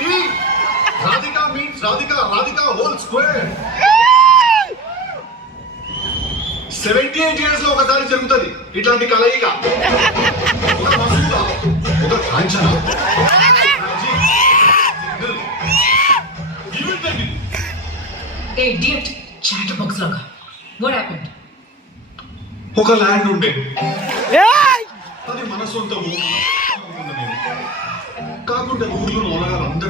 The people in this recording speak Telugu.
Beauty Radhika means Radhika whole square 78 years లో ఒకసారి జరుగుతుంది ఇట్లాంటి కలయిక. ఒక మసూద, ఒక Kanchana, idiot chatterbox laga. What happened? ఒక ల్యాండ్ ఉండే, అది మన సొంతము కాకుండా ఊర్లో నోలగారు అందరూ